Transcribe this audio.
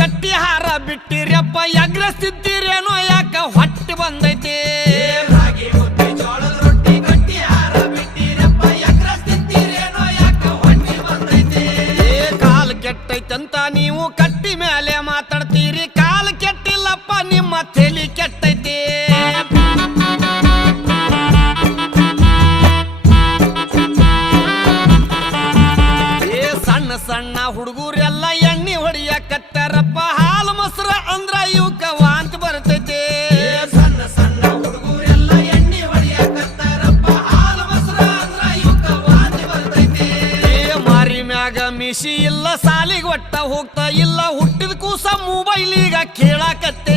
ಗಟ್ಟಿ ಹಾರ ಬಿಟ್ಟಿರಪ್ಪ ಎಗ್ರಸ್ತಿದ್ದೀರೇನೋ ಯಾಕ ಹೊಟ್ಟೆ ಬಂದೈತಿ? ಕಾಲು ಕೆಟ್ಟೈತಂತ ನೀವು ಕಟ್ಟಿ ಮೇಲೆ ಮಾತಾಡ್ತೀರಿ ಕಾಲು ಕೆಟ್ಟಿಲ್ಲಪ್ಪ ನಿಮ್ಮ ತಲೆ ಕೆಟ್ಟೈತಿ. ಸಣ್ಣ ಸಣ್ಣ ಹುಡುಗರ ಕಟ್ಟರಪ್ಪ ಹಾಲು ಮೊಸರ ಅಂದ್ರ ಇವಕ್ಕ ವಾಂತ ಬರ್ತೈತೆ. ಮಾರಿ ಮ್ಯಾಗ ಮಿಶಿ ಇಲ್ಲ ಸಾಲಿಗೆ ಒಟ್ಟ ಹೋಗ್ತಾ ಇಲ್ಲ ಹುಟ್ಟಿದ ಕೂಸ ಮೊಬೈಲ್ ಈಗ ಕೇಳಾಕತ್ತೆ.